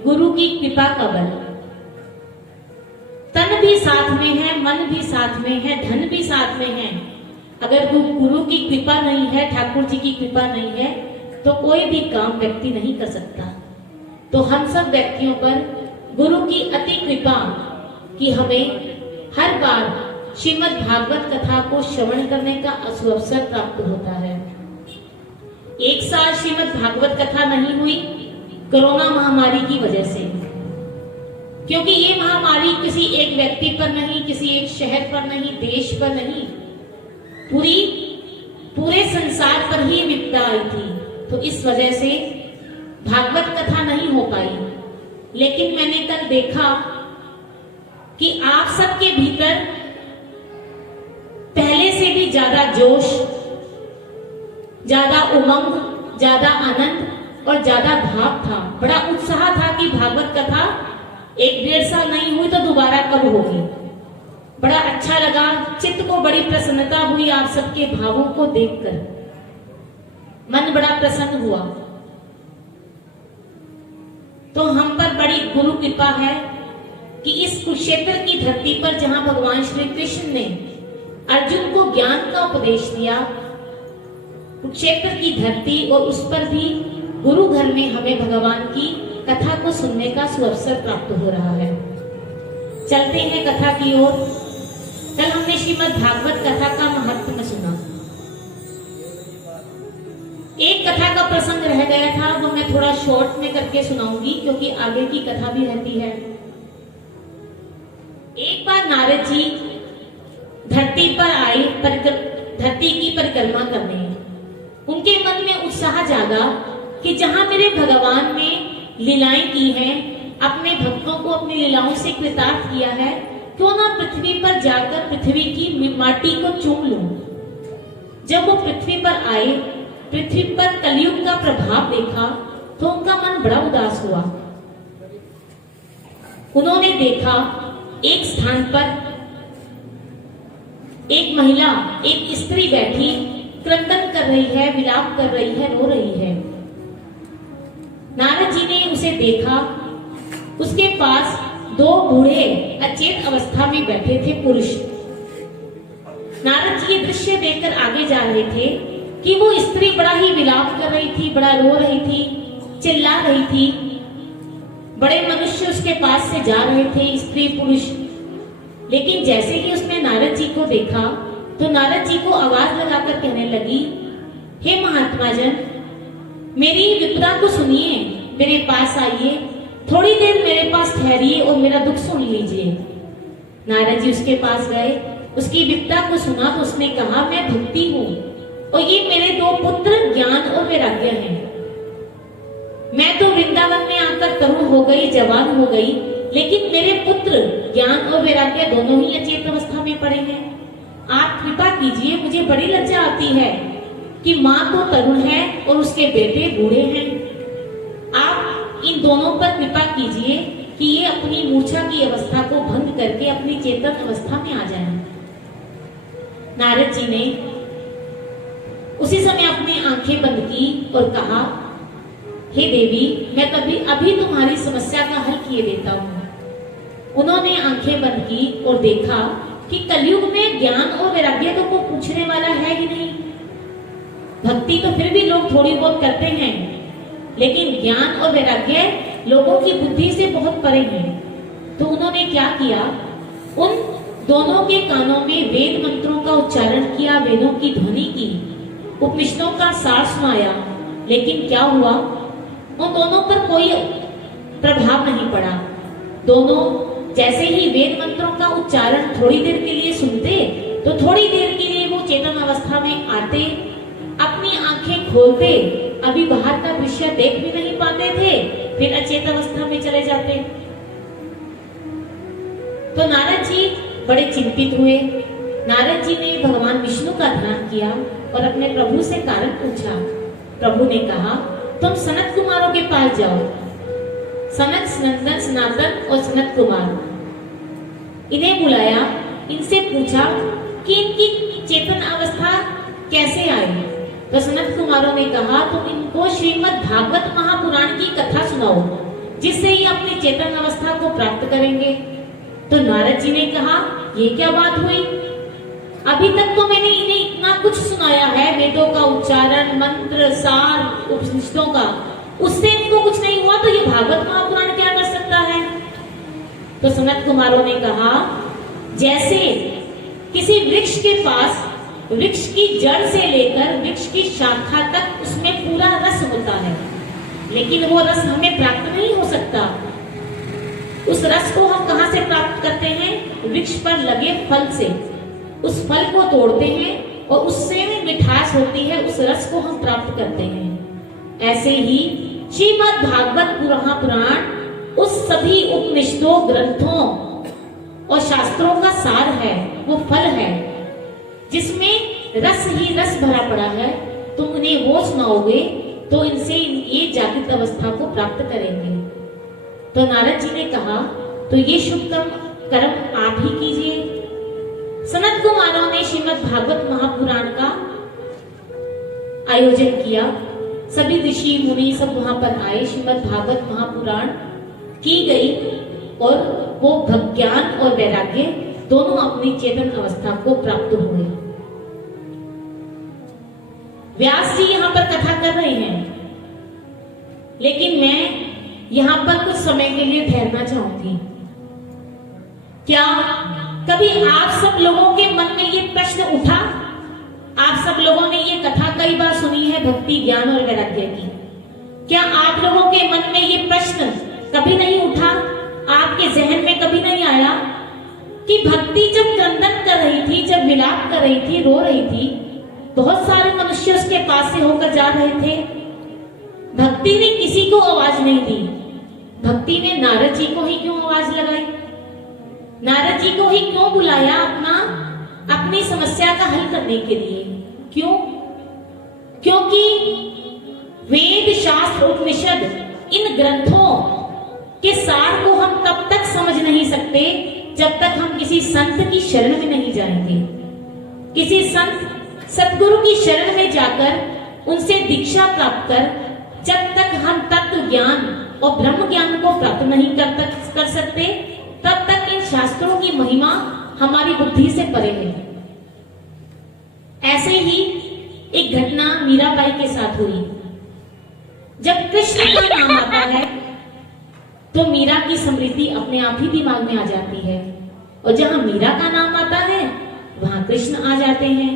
गुरु की कृपा का बल। तन भी साथ में है, मन भी साथ में है, धन भी साथ में है। अगर गुरु की कृपा नहीं है, ठाकुर जी की कृपा नहीं है, तो कोई भी काम व्यक्ति नहीं कर सकता। तो हम सब व्यक्तियों पर गुरु की अति कृपा कि हमें हर बार श्रीमद् भागवत कथा को श्रवण करने का अवसर प्राप्त होता है। एक साल श्रीमद् भागवत कथा नहीं हुई कोरोना महामारी की वजह से, क्योंकि ये महामारी किसी एक व्यक्ति पर नहीं, किसी एक शहर पर नहीं, देश पर नहीं, पूरे संसार पर ही विपदा आई थी। तो इस वजह से भागवत कथा नहीं हो पाई। लेकिन मैंने कल देखा कि आप सबके भीतर पहले से भी ज्यादा जोश, ज्यादा उमंग, ज्यादा आनंद और ज्यादा भाव था। बड़ा उत्साह था कि भागवत कथा 1-1.5 साल नहीं हुई तो दोबारा कब होगी। बड़ा अच्छा लगा, चित्त को बड़ी प्रसन्नता हुई आप सबके भावों को देखकर, मन बड़ा प्रसन्न हुआ। तो हम पर बड़ी गुरु कृपा है कि इस कुरुक्षेत्र की धरती पर जहां भगवान श्री कृष्ण ने अर्जुन को ज्ञान का उपदेश दिया, कुरुक्षेत्र की धरती और उस पर भी गुरु घर में हमें भगवान की कथा को सुनने का सुअवसर प्राप्त हो रहा है। चलते हैं कथा की ओर। कल हमने श्रीमद् भागवत कथा का महत्व सुना। एक कथा का प्रसंग रह गया था, वो मैं थोड़ा शॉर्ट में करके सुनाऊंगी क्योंकि आगे की कथा भी रहती है। एक बार नारद जी धरती पर आए धरती की परिक्रमा करने। उनके मन में उत्साह जागा कि जहां मेरे भगवान ने लीलाएं की हैं, अपने भक्तों को अपनी लीलाओं से कृतार्थ किया है, क्यों ना पृथ्वी पर जाकर पृथ्वी की माटी को चूम लूं। जब वो पृथ्वी पर आए, पृथ्वी पर कलयुग का प्रभाव देखा तो उनका मन बड़ा उदास हुआ। उन्होंने देखा एक स्थान पर एक महिला, एक स्त्री बैठी क्रंदन कर रही है, विलाप कर रही है, रो रही है। नारद जी ने उसे देखा। उसके पास 2 बूढ़े अचेत अवस्था में बैठे थे पुरुष। नारद जी ये दृश्य देखकर आगे जा रहे थे कि वो स्त्री बड़ा ही विलाप कर रही थी, बड़ा रो रही थी, चिल्ला रही थी। बड़े मनुष्य उसके पास से जा रहे थे, स्त्री पुरुष। लेकिन जैसे ही उसने नारद जी को देखा तो नारद जी को आवाज लगाकर कहने लगी, हे महात्मा जन, मेरी विपदा को सुनिए, मेरे पास आइए, थोड़ी देर मेरे पास ठहरिए और मेरा दुख सुन लीजिए। नारद जी उसके पास गए, उसकी विपदा को सुना तो उसने कहा, मैं भक्ति हूँ और ये मेरे 2 पुत्र ज्ञान और वैराग्य हैं। मैं तो वृंदावन में आकर तरुण हो गई, जवान हो गई, लेकिन मेरे पुत्र ज्ञान और वैराग्य दोनों ही अचेत अवस्था में पड़े हैं। आप कृपा कीजिए, मुझे बड़ी लज्जा आती है कि माँ तो तरुण है और उसके बेटे बूढ़े हैं। आप इन दोनों पर कृपा कीजिए कि ये अपनी मूर्छा की अवस्था को भंग करके अपनी चेतन अवस्था में आ जाएं। नारद जी ने उसी समय अपनी आंखें बंद की और कहा, हे देवी, मैं अभी तुम्हारी समस्या का हल किए देता हूँ। उन्होंने आंखें बंद की और देखा कि कलयुग में ज्ञान और वैराग्य तो कोई पूछने वाला है ही नहीं। भक्ति तो फिर भी लोग थोड़ी बहुत करते हैं, लेकिन ज्ञान और वैराग्य लोगों की बुद्धि से बहुत परे हैं। तो उन्होंने क्या किया, उन दोनों के कानों में वेद मंत्रों का उच्चारण किया, वेदों की ध्वनि की, उपनिषदों का सार सुनाया, लेकिन क्या हुआ? उन दोनों पर कोई प्रभाव नहीं पड़ा। दोनों जैसे ही वेद मंत्रों का उच्चारण थोड़ी देर के लिए सुनते तो थोड़ी देर के लिए वो चेतन अवस्था में आते, अपनी आंखें खोलते, अभी बाहर का दृश्य देख भी नहीं पाते थे, फिर अचेत अवस्था में चले जाते। तो नारद जी बड़े चिंतित हुए। नारद जी ने भगवान विष्णु का ध्यान किया और अपने प्रभु से कारण पूछा। प्रभु ने कहा, तुम सनत कुमारों के पास जाओ। सनत, सनंदन, सनातन और सनत कुमार, इन्हें बुलाया। इनसे पूछा कि इनकी चेतन अवस्था कैसे आई। तो सनत कुमारों ने कहा, तुम इनको श्रीमद् भागवत महापुराण की कथा सुनाओ, जिससे ये अपनी चेतन अवस्था को प्राप्त करेंगे। तो नारद जी ने कहा, ये क्या बात हुई? अभी तक तो मैंने इन्हें इतना कुछ सुनाया है, वेदों का उच्चारण, मंत्र, सार, उपनिषदों का, उससे इनको कुछ नहीं हुआ, तो ये भागवत महापुराण क्या कर सकता है? तो सनत कुमारों ने कहा, जैसे किसी वृक्ष के पास वृक्ष की जड़ से लेकर वृक्ष की शाखा तक उसमें पूरा रस होता है, लेकिन वो रस हमें प्राप्त नहीं हो सकता। उस रस को हम कहां से प्राप्त करते हैं? वृक्ष पर लगे फल से। उस फल को तोड़ते हैं और उससे मिठास होती है, उस रस को हम प्राप्त करते हैं। ऐसे ही श्रीमद् भागवत महापुराण उस सभी उपनिषदों, ग्रंथों और शास्त्रों का सार है, वो फल है, जिसमें रस ही रस भरा पड़ा है। तुम उन्हें वो सुनाओगे तो इनसे ये जागृत अवस्था को प्राप्त करेंगे। तो नारद जी ने कहा, तो ये शुभ कर्म आप ही कीजिए। सनत कुमारों ने श्रीमद् भागवत महापुराण का आयोजन किया। सभी ऋषि मुनि सब वहां पर आए। श्रीमद् भागवत महापुराण की गई और वो ज्ञान और वैराग्य दोनों अपनी चेतन अवस्था को प्राप्त हुए। व्यास जी यहाँ पर कथा कर रहे हैं, लेकिन मैं यहाँ पर कुछ समय के लिए ठहरना चाहूंगी। क्या कभी आप सब लोगों के मन में ये प्रश्न उठा? आप सब लोगों ने ये कथा कई बार सुनी है भक्ति, ज्ञान और वैराग्य की। क्या आप लोगों के मन में ये प्रश्न कभी नहीं उठा? आपके जहन में कभी नहीं आया कि भक्ति जब क्रंदन कर रही थी, जब विलाप कर रही थी, रो रही थी, बहुत सारे मनुष्य उसके पास से होकर जा रहे थे, भक्ति ने किसी को आवाज नहीं दी। भक्ति ने नारद जी को ही क्यों आवाज लगाई? नारद जी को ही क्यों बुलाया अपनी समस्या का हल करने के लिए? क्यों? क्योंकि वेद, शास्त्र, उपनिषद, इन ग्रंथों के सार को हम तब तक समझ नहीं सकते जब तक हम किसी संत की शरण में नहीं जाएंगे। किसी संत सतगुरु की शरण में जाकर उनसे दीक्षा प्राप्त कर जब तक हम तत्व ज्ञान और ब्रह्म ज्ञान को प्राप्त नहीं कर सकते, तब तक इन शास्त्रों की महिमा हमारी बुद्धि से परे है। ऐसे ही एक घटना मीराबाई के साथ हुई। जब कृष्ण का नाम आता है तो मीरा की स्मृति अपने आप ही दिमाग में आ जाती है, और जहां मीरा का नाम आता है वहां कृष्ण आ जाते हैं।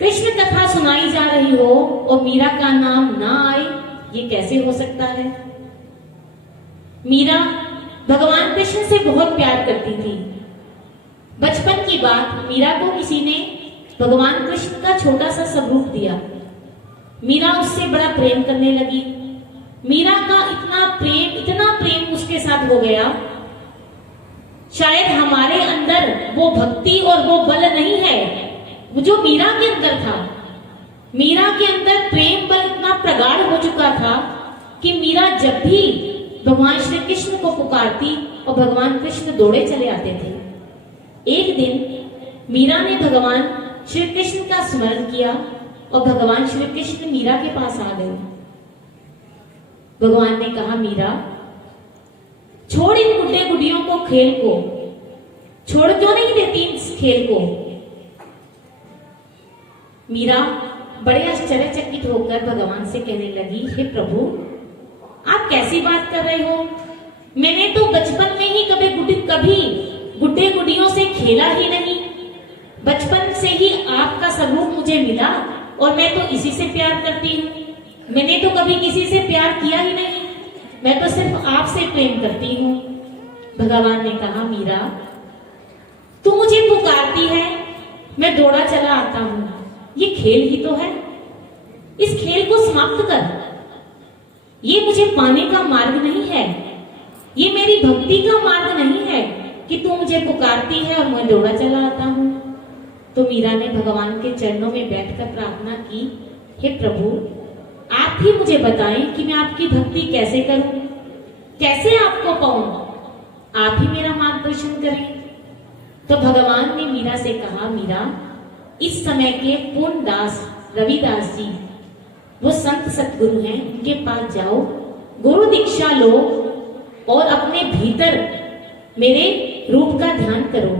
कृष्ण कथा सुनाई जा रही हो और मीरा का नाम ना आए, ये कैसे हो सकता है? मीरा भगवान कृष्ण से बहुत प्यार करती थी। बचपन की बात, मीरा को किसी ने भगवान कृष्ण का छोटा सा स्वरूप दिया। मीरा उससे बड़ा प्रेम करने लगी। मीरा का इतना प्रेम उसके साथ हो गया, शायद हमारे अंदर वो भक्ति और वो बल नहीं है जो मीरा के अंदर था। मीरा के अंदर प्रेम बल इतना प्रगाढ़ हो चुका था कि मीरा जब भी भगवान श्री कृष्ण को पुकारती और भगवान कृष्ण दौड़े चले आते थे। एक दिन मीरा ने भगवान श्री कृष्ण का स्मरण किया और भगवान श्री कृष्ण मीरा के पास आ गए। भगवान ने कहा, मीरा छोड़ इन गुड्डे गुडियों को, खेल को छोड़ क्यों नहीं देती इस खेल को? मीरा बड़े आश्चर्यचकित होकर भगवान से कहने लगी, हे प्रभु, आप कैसी बात कर रहे हो? मैंने तो बचपन में ही कभी गुड्डे गुडियों खेला ही नहीं, बचपन से ही आपका स्वरूप मुझे मिला और मैं तो इसी से प्यार करती हूँ। मैंने तो कभी किसी से प्यार किया ही नहीं, मैं तो सिर्फ आपसे प्रेम करती हूँ। भगवान ने कहा, मीरा तू मुझे पुकारती है, मैं दौड़ा चला आता हूँ, ये खेल ही तो है, इस खेल को समाप्त कर। ये मुझे पाने का मार्ग नहीं है, ये मेरी भक्ति का मार्ग नहीं है कि तू मुझे पुकारती है और मैं दौड़ा चला आता हूँ। तो मीरा ने भगवान के चरणों में बैठकर प्रार्थना की, हे प्रभु आप ही मुझे बताएं कि मैं आपकी भक्ति कैसे करूं, कैसे आपको पाऊं, आप ही मेरा मार्गदर्शन करें। तो भगवान ने मीरा से कहा, मीरा इस समय के पूर्णदास रविदास जी वो संत सतगुरु हैं, उनके पास जाओ, गुरु दीक्षा लो और अपने भीतर मेरे रूप का ध्यान करो।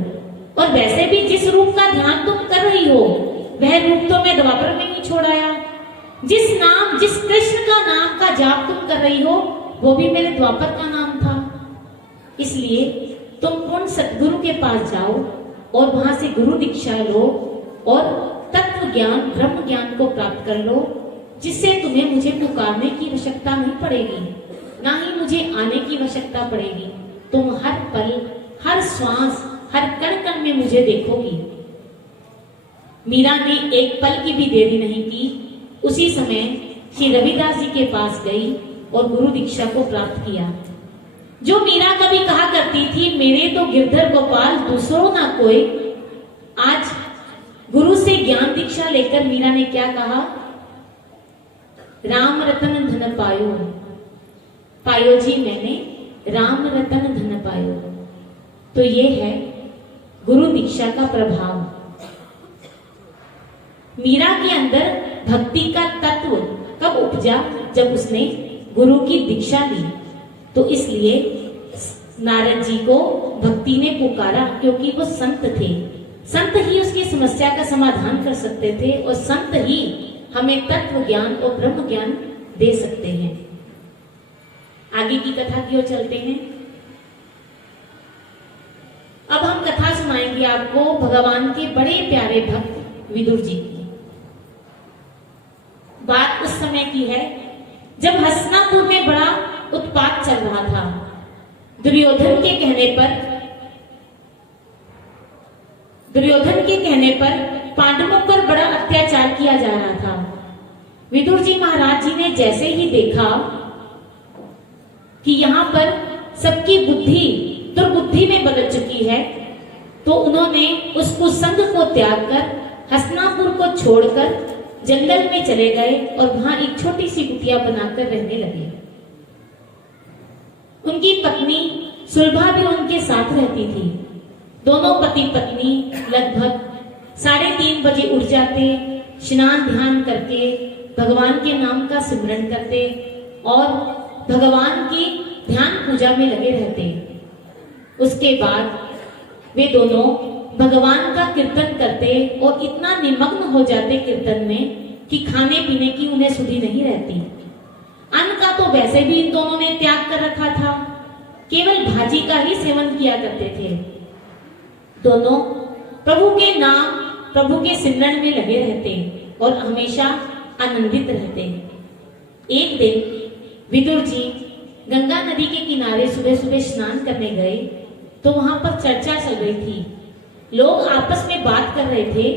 और वैसे भी जिस रूप का ध्यान तुम कर रही हो वह रूप तो मैं द्वापर में ही छोड़ आया। जिस कृष्ण का नाम का जाप तुम कर रही हो वो भी मेरे द्वापर का नाम था। इसलिए तुम पूर्ण सतगुरु के पास जाओ और वहां से गुरु दीक्षा लो और तत्व ज्ञान ब्रह्म ज्ञान को प्राप्त कर लो, जिससे तुम्हें मुझे पुकारने की आवश्यकता नहीं पड़ेगी, ना ही मुझे आने की आवश्यकता पड़ेगी। तुम हर पल, हर श्वास, हर कण कण में मुझे देखोगी। मीरा ने एक पल की भी देरी नहीं की, उसी समय श्री रविदास जी के पास गई और गुरु दीक्षा को प्राप्त किया। जो मीरा कभी कहा करती थी, मेरे तो गिरधर गोपाल दूसरों ना कोई, आज गुरु से ज्ञान दीक्षा लेकर मीरा ने क्या कहा, राम रतन धन पायो, पायो जी मैंने राम रतन धन पायो। तो ये है गुरु दीक्षा का प्रभाव। मीरा के अंदर भक्ति का तत्व कब उपजा, जब उसने गुरु की दीक्षा ली। तो इसलिए नारद जी को भक्ति ने पुकारा, क्योंकि वो संत थे। संत ही उसकी समस्या का समाधान कर सकते थे और संत ही हमें तत्व ज्ञान और ब्रह्म ज्ञान दे सकते हैं। आगे की कथा की ओर चलते हैं। अब हम कथा सुनाएंगे आपको भगवान के बड़े प्यारे भक्त विदुर जी की। बात उस समय की है जब हस्तिनापुर में बड़ा उत्पात चल रहा था। दुर्योधन के कहने पर पांडवों पर बड़ा अत्याचार किया जा रहा था। विदुर जी महाराज जी ने जैसे ही देखा कि यहाँ पर सबकी बुद्धि दुर्बुद्धि में बदल चुकी है, तो उन्होंने उस कुसंग को त्याग कर हस्तिनापुर को छोड़कर जंगल में चले गए और वहां एक छोटी सी कुटिया बनाकर रहने लगे। उनकी पत्नी सुलभा भी उनके साथ रहती थी। दोनों पति पत्नी लगभग 3:30 बजे उठ जाते, स्नान ध्यान करके भगवान के नाम का सिमरन करते और भगवान की ध्यान पूजा में लगे रहते। उसके बाद वे दोनों भगवान का कीर्तन करते और इतना निमग्न हो जाते कीर्तन में कि खाने पीने की उन्हें सुधि नहीं रहती। अन्न का तो वैसे भी इन दोनों ने त्याग कर रखा था, केवल भाजी का ही सेवन किया करते थे। दोनों प्रभु के नाम, प्रभु के सिमरन में लगे रहते और हमेशा आनंदित रहते। एक दिन विदुर जी गंगा नदी के किनारे सुबह सुबह स्नान करने गए तो वहां पर चर्चा चल रही थी। लोग आपस में बात कर रहे थे,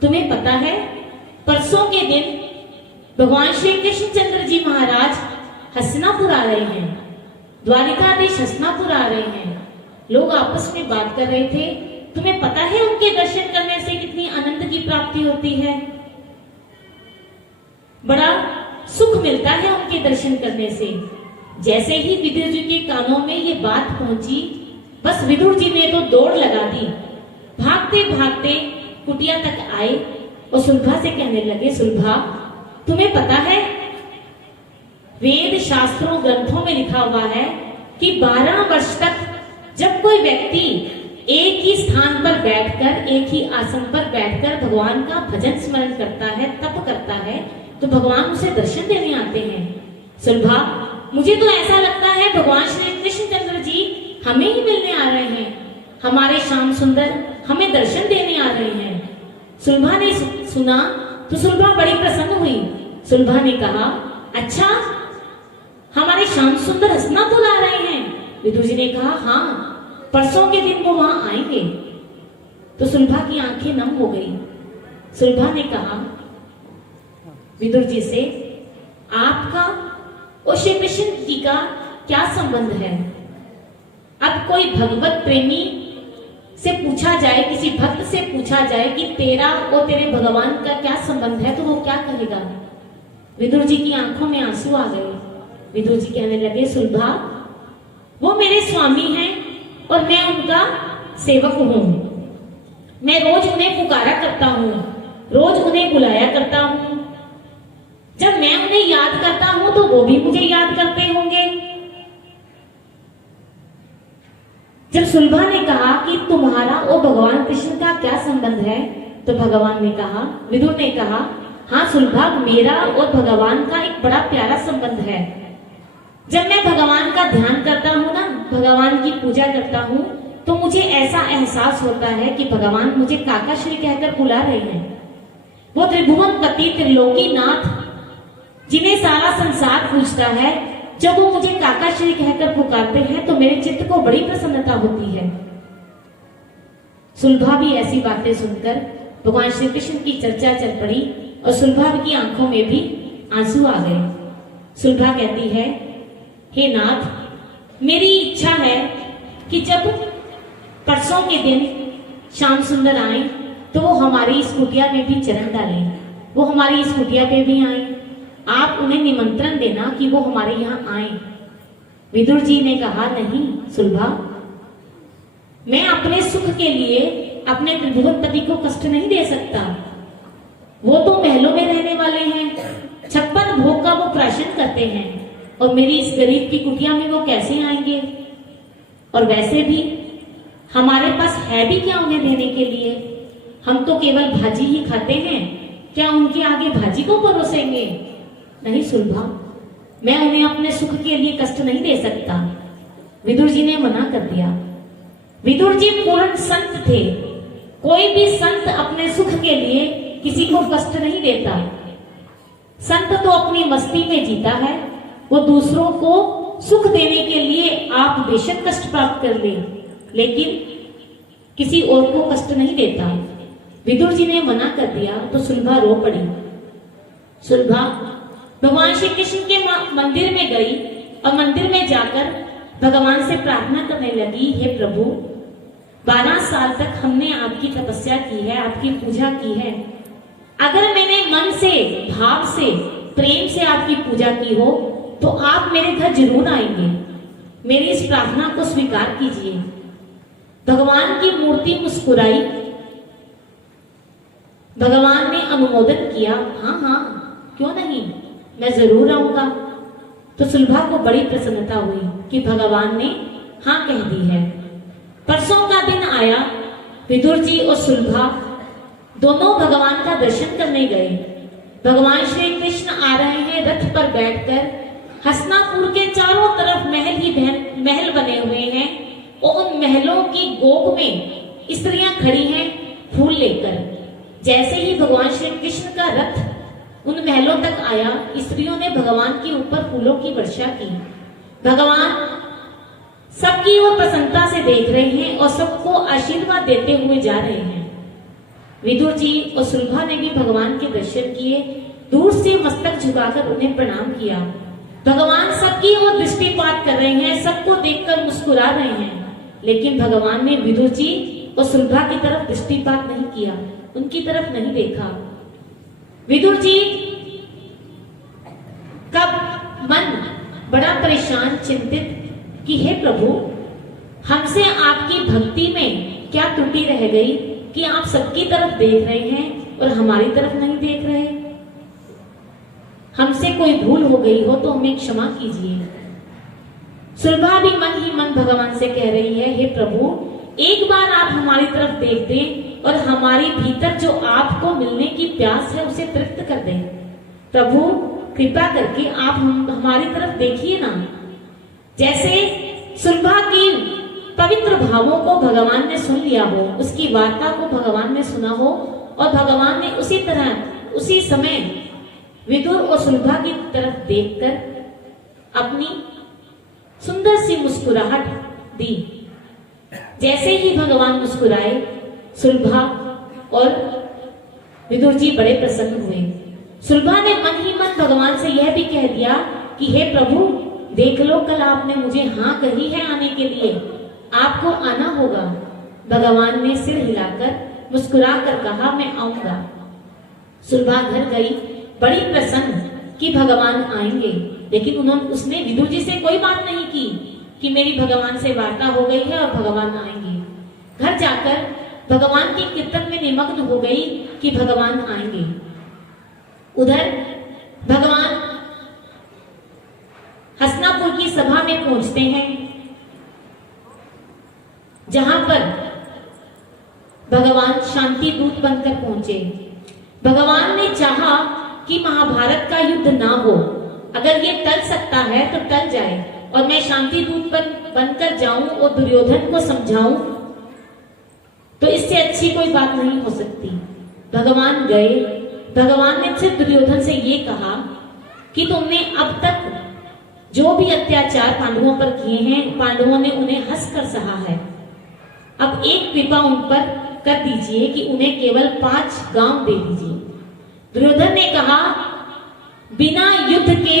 तुम्हें पता है परसों के दिन भगवान श्री कृष्णचंद्र जी महाराज हस्तिनापुर आ रहे हैं, द्वारिकाधीश हस्तिनापुर आ रहे हैं। लोग आपस में बात कर रहे थे, तुम्हें पता है उनके दर्शन करने से कितनी आनंद की प्राप्ति होती है, बड़ा सुख मिलता है उनके दर्शन करने से। जैसे ही विदुर जी के कानों में ये बात पहुंची, बस विदुर जी ने तो दौड़ लगा दी, भागते भागते कुटिया तक आए और सुलभा से कहने लगे, सुलभा तुम्हें पता है वेद शास्त्रों ग्रंथों में लिखा हुआ है कि 12 वर्ष तक जब कोई व्यक्ति एक ही स्थान पर बैठकर, एक ही आसन पर बैठकर भगवान का भजन स्मरण करता है, तप करता है, तो भगवान उसे दर्शन देने आते हैं। सुलभा मुझे तो ऐसा लगता है भगवान श्री कृष्णचंद्र जी हमें ही मिलने आ रहे हैं, हमारे श्याम सुंदर हमें दर्शन देने आ रहे हैं। सुलभा ने सुना तो सुलभा बड़ी प्रसन्न हुई। सुलभा ने कहा, अच्छा, हमारे श्याम सुंदर हस्तिनापुर आ रहे हैं? विदुर जी ने कहा, हाँ, परसों के दिन वो वहां आएंगे। तो सुलभा की आंखें नम हो गई। सुलभा ने कहा विदुर जी से, आपका और श्री कृष्ण जी का क्या संबंध है? अब कोई भगवत प्रेमी से पूछा जाए, किसी भक्त से पूछा जाए कि तेरा और तेरे भगवान का क्या संबंध है, तो वो क्या कहेगा? विदुर जी की आंखों में आंसू आ गए। विदुर जी कहने लगे, सुलभा, वो मेरे स्वामी हैं और मैं उनका सेवक हूं। मैं रोज उन्हें पुकारा करता हूं, रोज उन्हें बुलाया करता हूं। जब मैं उन्हें याद करता हूं तो वो भी मुझे याद करते होंगे। जब सुलभा ने कहा कि तुम्हारा और भगवान कृष्ण का क्या संबंध है, तो भगवान ने कहा, विदुर ने कहा, हाँ सुलभा, मेरा और भगवान का एक बड़ा प्यारा संबंध है। जब मैं भगवान का ध्यान करता हूँ ना, भगवान की पूजा करता हूँ, तो मुझे ऐसा एहसास होता है कि भगवान मुझे काका श्री कहकर बुला रहे हैं। वो त्रिभुवन पति त्रिलोकी नाथ, जिन्हें सारा संसार पूछता है, जब वो मुझे काका श्री कहकर पुकारते हैं तो मेरे चित्त को बड़ी प्रसन्नता होती है। सुलभा भी ऐसी बातें सुनकर भगवान श्री कृष्ण की चर्चा चल पड़ी और सुलभा की आंखों में भी आंसू आ गए। सुलभा कहती है, हे नाथ, मेरी इच्छा है कि जब परसों के दिन श्याम सुंदर आए तो वो हमारी इस कुटिया में भी चरण डालें, वो हमारी इस कुटिया पे भी आए। आप उन्हें निमंत्रण देना कि वो हमारे यहाँ आए। विदुर जी ने कहा, नहीं सुलभा, मैं अपने सुख के लिए अपने त्रिभुवन पति को कष्ट नहीं दे सकता। वो तो महलों में रहने वाले हैं, 56 भोग का वो प्राशन करते हैं, और मेरी इस गरीब की कुटिया में वो कैसे आएंगे? और वैसे भी हमारे पास है भी क्या उन्हें देने के लिए? हम तो केवल भाजी ही खाते हैं, क्या उनके आगे भाजी को परोसेंगे? नहीं सुलभा, मैं उन्हें अपने सुख के लिए कष्ट नहीं दे सकता। विदुर जी ने मना कर दिया। विदुर जी पूर्ण संत थे। कोई भी संत अपने सुख के लिए किसी को कष्ट नहीं देता। संत तो अपनी मस्ती में जीता है, वो दूसरों को सुख देने के लिए आप बेशक कष्ट प्राप्त कर ले, लेकिन किसी और को कष्ट नहीं देता। विदुर जी ने मना कर दिया तो सुलभा रो पड़ी। सुलभा भगवान श्री कृष्ण के मंदिर में गई और मंदिर में जाकर भगवान से प्रार्थना करने लगी, हे प्रभु, 12 साल तक हमने आपकी तपस्या की है, आपकी पूजा की है। अगर मैंने मन से, भाव से, प्रेम से आपकी पूजा की हो तो आप मेरे घर जरूर आएंगे। मेरी इस प्रार्थना को स्वीकार कीजिए। भगवान की मूर्ति मुस्कुराई। भगवान ने अनुमोदन किया, हाँ हाँ, क्यों नहीं, मैं जरूर आऊंगा। तो सुलभा को बड़ी प्रसन्नता हुई कि भगवान ने हाँ कह दी है। परसों का दिन आया। विदुर जी और सुलभा दोनों भगवान का दर्शन करने गए। भगवान श्री कृष्ण आ रहे हैं रथ पर बैठकर। हस्तिनापुर के चारों तरफ महल ही महल बने हुए हैं और उन महलों की गोग में स्त्रियां खड़ी हैं फूल लेकर। जैसे ही भगवान श्री कृष्ण का रथ उन महलों तक आया, स्त्रियों ने भगवान के ऊपर फूलों की वर्षा की। भगवान सबकी ओर प्रसन्नता से देख रहे हैं और सबको आशीर्वाद देते हुए जा रहे हैं। विदुर जी और सुलभा ने भी भगवान के दर्शन किए। दूर से मस्तक झुकाकर उन्हें प्रणाम किया। भगवान सबकी ओर दृष्टिपात कर रहे हैं, सबको देखकर मुस्कुरा रहे हैं, लेकिन भगवान ने विदुर जी और सुलभा की तरफ दृष्टिपात नहीं किया, उनकी तरफ नहीं देखा। विदुर जी का मन बड़ा परेशान, चिंतित कि हे प्रभु, हमसे आपकी भक्ति में क्या त्रुटि रह गई कि आप सबकी तरफ देख रहे हैं और हमारी तरफ नहीं देख रहे? हमसे कोई भूल हो गई हो तो हमें क्षमा कीजिए। सुलभा भी मन ही मन भगवान से कह रही है, हे प्रभु, एक बार आप हमारी तरफ देख दें और हमारी भीतर जो आपको मिलने की प्यास है उसे तृप्त कर दें। प्रभु कृपा करके आप हमारी तरफ देखिए ना। जैसे सुलभा की पवित्र भावों को भगवान ने सुन लिया हो, उसकी वार्ता को भगवान ने सुना हो और भगवान ने उसी तरह उसी समय विदुर और सुलभा की तरफ देखकर अपनी सुंदर सी मुस्कुराहट दी। जैसे ही भगवान मुस्कुराए, सुलभा और विदुर जी बड़े प्रसन्न हुए। सुलभा ने मन ही मन भगवान से यह भी कह दिया कि हे प्रभु, देख लो, कल आपने मुझे हाँ कही है आने के लिए, आपको आना होगा। भगवान ने सिर हिलाकर मुस्कुरा कर कहा, मैं आऊंगा। सुलभा घर गई बड़ी प्रसन्न कि भगवान आएंगे, लेकिन उसने विदुर जी से कोई बात नहीं की कि मेरी भगवान से वार्ता हो गई है और भगवान आएंगे। घर जाकर भगवान के कीर्तन में निमग्न हो गई कि भगवान आएंगे। उधर भगवान हसनापुर की सभा में पहुंचते हैं, जहां पर भगवान शांति दूत बनकर पहुंचे। भगवान ने चाहा कि महाभारत का युद्ध ना हो, अगर ये टल सकता है तो टल जाए और मैं शांति दूत बनकर जाऊं और दुर्योधन को समझाऊं, तो इससे अच्छी कोई बात नहीं हो सकती। भगवान गए। भगवान ने सिर्फ दुर्योधन से ये कहा कि तुमने अब तक जो भी अत्याचार पांडवों पर किए हैं, पांडवों ने उन्हें हंसकर सहा है। अब एक कृपा उन पर कर दीजिए कि उन्हें केवल 5 गांव दे दीजिए। दुर्योधन ने कहा, बिना युद्ध के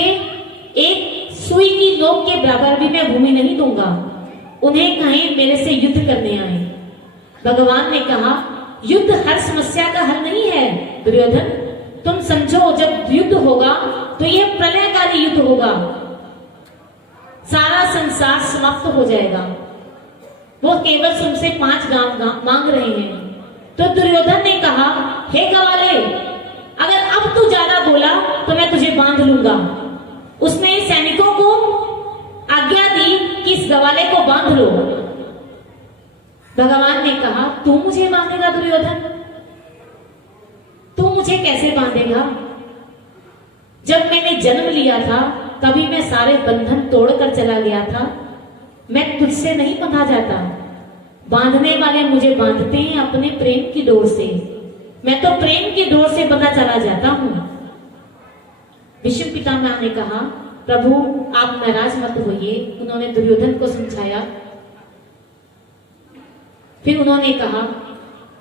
एक सुई की नोक के बराबर भी मैं भूमि नहीं दूंगा, उन्हें कहें मेरे से युद्ध करने आए। भगवान ने कहा, युद्ध हर समस्या का हल नहीं है दुर्योधन, तुम समझो, जब युद्ध होगा तो यह प्रलयकारी युद्ध होगा, सारा संसार समाप्त हो जाएगा। वो केवल तुमसे 5 गांव मांग रहे हैं। तो दुर्योधन ने कहा, हे गवाले, अगर अब तू ज्यादा बोला तो मैं तुझे बांध लूंगा। उसने सैनिकों को आज्ञा दी कि इस गवाले को बांध लो। भगवान ने कहा, तू मुझे बांधेगा दुर्योधन? तू मुझे कैसे बांधेगा? जब मैंने जन्म लिया था तभी मैं सारे बंधन तोड़कर चला गया था, मैं तुझसे नहीं बंधा जाता। बांधने वाले मुझे बांधते हैं अपने प्रेम की डोर से, मैं तो प्रेम की डोर से बंधा चला जाता हूं। भीष्म पितामह ने कहा, प्रभु आप नाराज मत होइए। उन्होंने दुर्योधन को समझाया। फिर उन्होंने कहा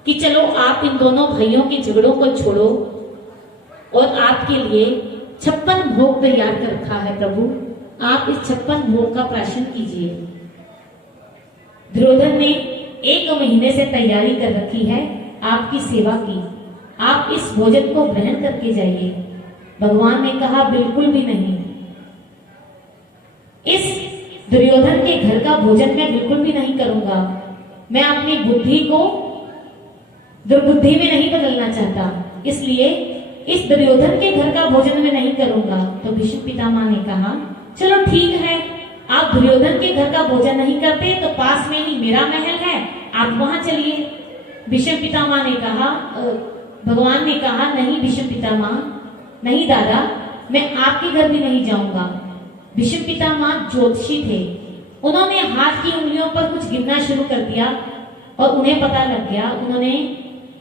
कि चलो आप इन दोनों भाइयों के झगड़ों को छोड़ो और आपके लिए 56 भोग तैयार कर रखा है प्रभु, आप इस 56 भोग का प्राशन कीजिए। दुर्योधन ने 1 महीने से तैयारी कर रखी है आपकी सेवा की, आप इस भोजन को ग्रहण करके जाइए। भगवान ने कहा, बिल्कुल भी नहीं, इस दुर्योधन के घर का भोजन मैं बिल्कुल भी नहीं करूंगा। मैं अपनी बुद्धि को दुर्बुद्धि में नहीं बदलना चाहता, इसलिए इस दुर्योधन के घर का भोजन मैं नहीं करूंगा। तो भीष्म पितामह ने कहा, चलो ठीक है, आप दुर्योधन के घर का भोजन नहीं करते तो पास में ही मेरा महल है, आप वहां चलिए। भीष्म पितामह ने कहा, भगवान ने कहा, नहीं भीष्म पितामह, नहीं दादा, मैं आपके घर भी नहीं जाऊंगा। भीष्म पितामह ज्योतिषी थे, उन्होंने हाथ की उंगलियों पर कुछ गिनना शुरू कर दिया और उन्हें पता लग गया। उन्होंने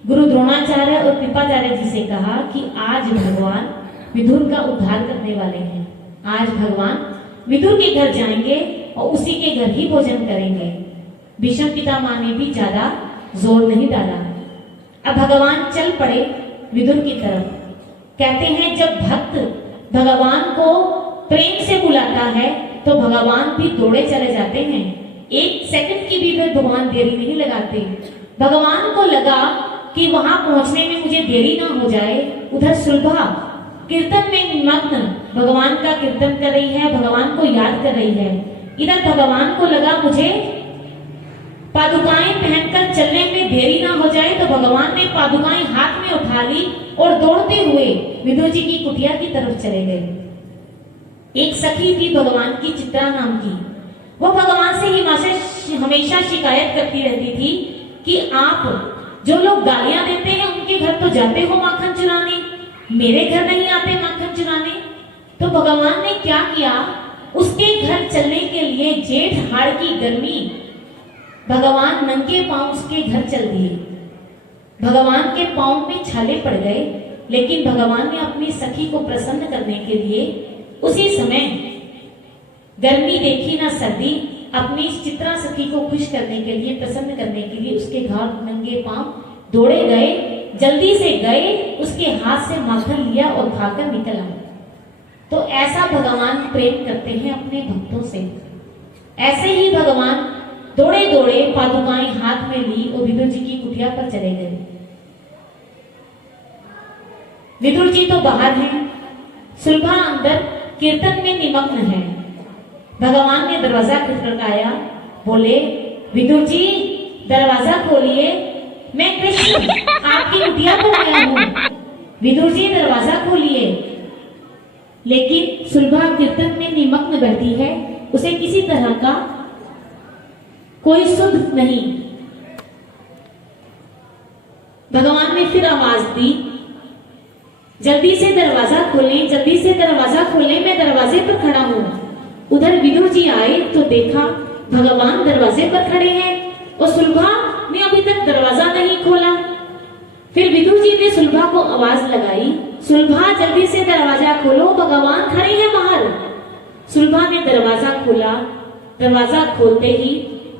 गुरु द्रोणाचार्य और कृपाचार्य जी से कहा कि आज भगवान विदुर का उद्धार करने वाले हैं, आज भगवान विदुर के घर जाएंगे और उसी के घर ही भोजन करेंगे। भीष्म पितामह ने भी ज्यादा जोर नहीं डाला। अब भगवान चल पड़े विदुर की तरफ। कहते हैं जब भक्त भगवान को प्रेम से बुलाता है तो भगवान भी दौड़े चले जाते हैं, 1 सेकंड की भी भगवान देरी नहीं लगाते। भगवान को लगा कि वहां पहुंचने में मुझे देरी ना हो जाए। उधर सुलभा कीर्तन में निमग्न भगवान का कीर्तन कर रही है, भगवान को याद कर रही है। इधर भगवान को लगा मुझे पादुकाएं पहनकर चलने में देरी ना हो जाए, तो भगवान ने पादुकाएं हाथ में उठा ली और दौड़ते हुए विदुर जी की कुटिया की तरफ चले गए। एक सखी थी भगवान की, चित्रा नाम की, वो भगवान से हमेशा शिकायत करती रहती थी कि आप जो लोग गालियां देते हैं उनके घर तो जाते हो माखन चुराने, मेरे घर नहीं आते माखन चुराने। तो भगवान ने क्या किया, उसके घर चलने के लिए जेठ हाड़ की गर्मी भगवान नंगे पांव उसके घर चल दिए। भगवान के पांव में छाले पड़ गए, लेकिन भगवान ने अपनी सखी को प्रसन्न करने के लिए उसी समय गर्मी देखी ना सर्दी, अपनी चित्रा सखी को खुश करने के लिए, प्रसन्न करने के लिए उसके घर नंगे पांव दौड़े गए, जल्दी से गए, उसके हाथ से माखन लिया और खाकर निकल आए। तो ऐसा भगवान प्रेम करते हैं अपने भक्तों से। ऐसे ही भगवान दौड़े दौड़े पादुकाएं हाथ में ली और विदुर जी की कुटिया पर चले गए। विदुर जी तो बाहर हैं, सुलभा अंदर कीर्तन में निमग्न है। भगवान ने दरवाजा खटखटाया, बोले विदुर जी दरवाजा खोलिए, मैं कृष्ण आपकी कुटिया पर आया हूं, विदुर जी दरवाजा खोलिए। लेकिन सुलभा कीर्तन में निमग्न बैठी है, उसे किसी तरह का कोई सुध नहीं। भगवान ने फिर आवाज दी, जल्दी से दरवाजा खोलें, जल्दी से दरवाजा खोलें, मैं दरवाजे पर खड़ा हूं। उधर विदुर जी आए तो देखा भगवान दरवाजे पर खड़े हैं और सुलभा ने अभी तक दरवाजा नहीं खोला। फिर विदुर जी ने सुलभा को आवाज लगाई, सुलभा जल्दी से दरवाजा खोलो, भगवान खड़े हैं बाहर। सुलभा ने दरवाजा खोला। दरवाजा खोलते ही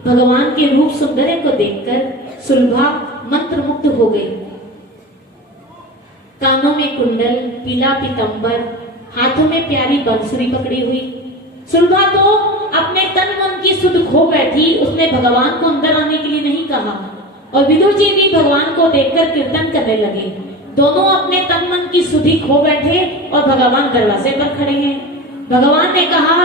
भगवान के रूप सुंदर को देखकर सुलभा मंत्रमुग्ध हो गई। कानों में कुंडल, पीला पीतंबर, हाथों में प्यारी बांसुरी पकड़ी हुई। सुलभा तो अपने तन मन की सुध खो बैठी, उसने भगवान को अंदर आने के लिए नहीं कहा और विदुर जी भी भगवान को देखकर कीर्तन करने लगे। दोनों अपने तन मन की सुधि खो बैठे और भगवान दरवाजे पर खड़े हैं। भगवान ने कहा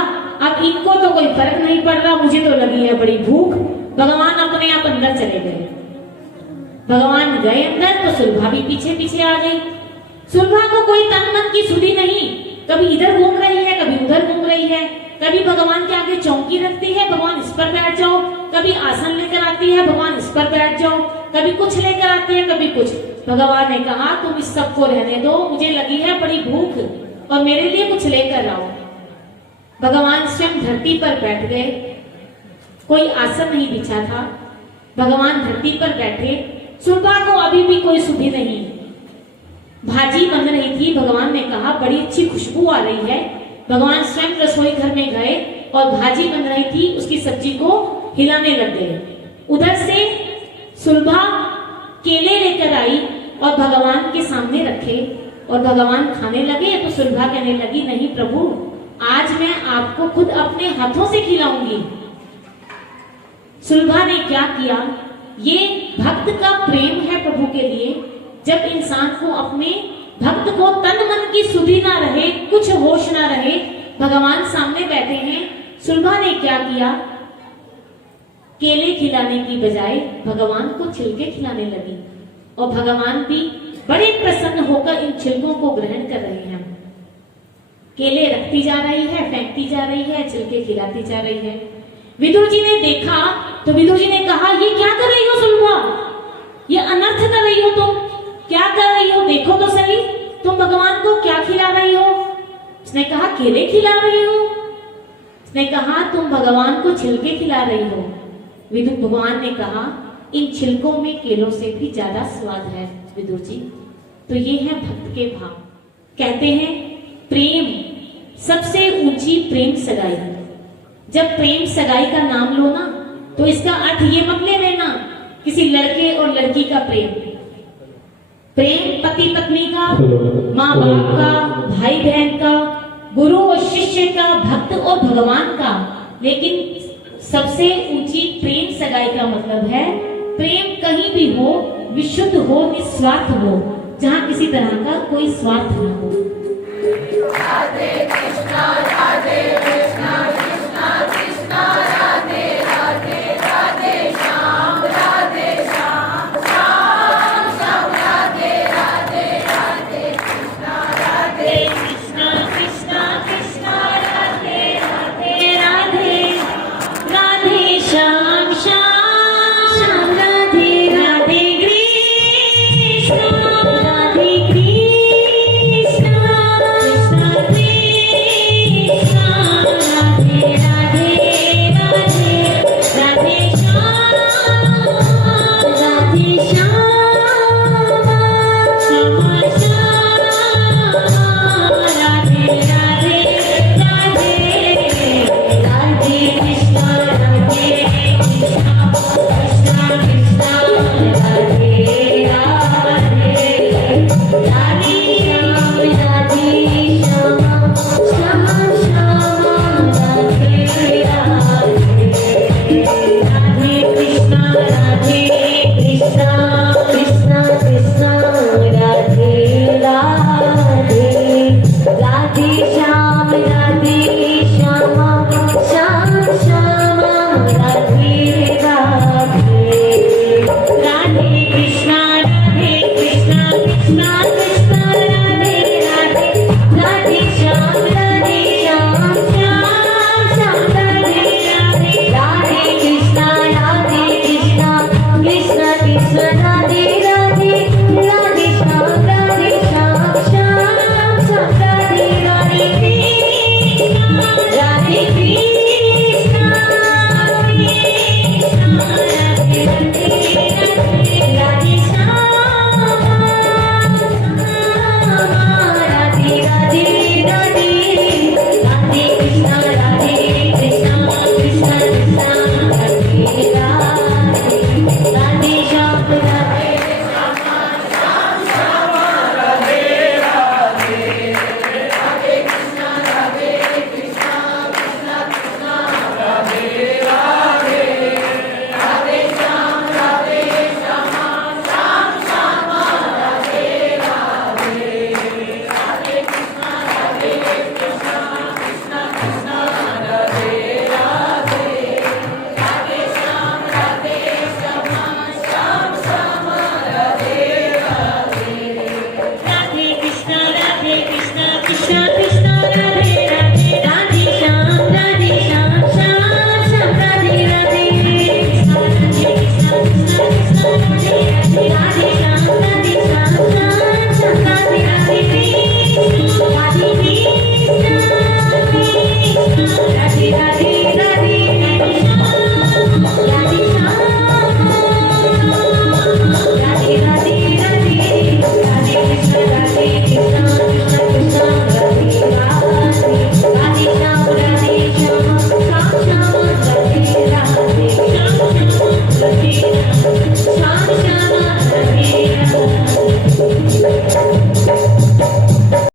अब इनको तो कोई फर्क नहीं पड़ रहा, मुझे तो लगी है बड़ी भूख। भगवान अपने आप अंदर चले गए। भगवान गए अंदर तो सुलभा भी पीछे पीछे आ गई। सुलभा को कोई तन मन की सुधि नहीं, कभी इधर घूम रही है, कभी उधर घूम रही है, कभी भगवान के आगे चौकी रखती है, भगवान इस पर बैठ जाओ, कभी आसन लेकर आती है, भगवान इस पर बैठ जाओ, कभी कुछ लेकर आती है, कभी कुछ। भगवान ने कहा तुम इस सबको रहने दो, मुझे लगी है बड़ी भूख और मेरे लिए कुछ लेकर आओ। भगवान स्वयं धरती पर बैठ गए, कोई आसन नहीं बिछा था। भगवान धरती पर बैठे। सुलभा को अभी भी कोई सुधि नहीं। भाजी बन रही थी। भगवान ने कहा बड़ी अच्छी खुशबू आ रही है। भगवान स्वयं रसोई घर में गए और भाजी बन रही थी, उसकी सब्जी को हिलाने लग गए। उधर से सुलभा केले लेकर आई और भगवान के सामने रखे और भगवान खाने लगे तो सुलभा कहने लगी नहीं प्रभु, आज मैं आपको खुद अपने हाथों से खिलाऊंगी। सुलभा ने क्या किया, ये भक्त का प्रेम है प्रभु के लिए। जब इंसान को अपने भक्त को तन मन की सुधि ना रहे, कुछ होश ना रहे, भगवान सामने बैठे हैं। सुलभा ने क्या किया, केले खिलाने की बजाय भगवान को छिलके खिलाने लगी और भगवान भी बड़े प्रसन्न होकर इन छिलकों को ग्रहण कर रहे हैं। केले रखती जा रही है, फेंकती जा रही है, छिलके खिलाती जा रही है। विदुर जी ने देखा तो विदुर जी ने कहा ये क्या कर रही हो सुलभा, ये अनर्थ कर रही हो, तुम क्या कर रही हो, देखो तो सही, तुम भगवान को क्या खिला रही हो। उसने कहा केले खिला रही हो। उसने कहा तुम भगवान को छिलके खिला रही हो। विदुर भगवान ने कहा इन छिलकों में केलों से भी ज्यादा स्वाद है विदुर जी। तो ये है भक्त के भाव। कहते हैं प्रेम सबसे ऊंची प्रेम सगाई। जब प्रेम सगाई का नाम लो ना तो इसका अर्थ ये मत ले लेना किसी लड़के और लड़की का प्रेम। प्रेम पति पत्नी का, माँ बाप का, भाई बहन का, गुरु और शिष्य का, भक्त और भगवान का। लेकिन सबसे ऊंची प्रेम सगाई का मतलब है प्रेम कहीं भी हो, विशुद्ध हो, निस्वार्थ हो, जहाँ किसी तरह का कोई स्वार्थ न हो। राधे कृष्णा राधे कृष्णा कृष्णा कृष्णा राधे राधे राधे श्याम राधे श्याम श्याम श्याम राधे राधे राधे कृष्णा राधे कृष्णा कृष्णा कृष्णा राधे राधे राधे राधे श्याम श्याम राधे राधे कृष्णा राधे कृष्णा कृष्णा कृष्णा राधे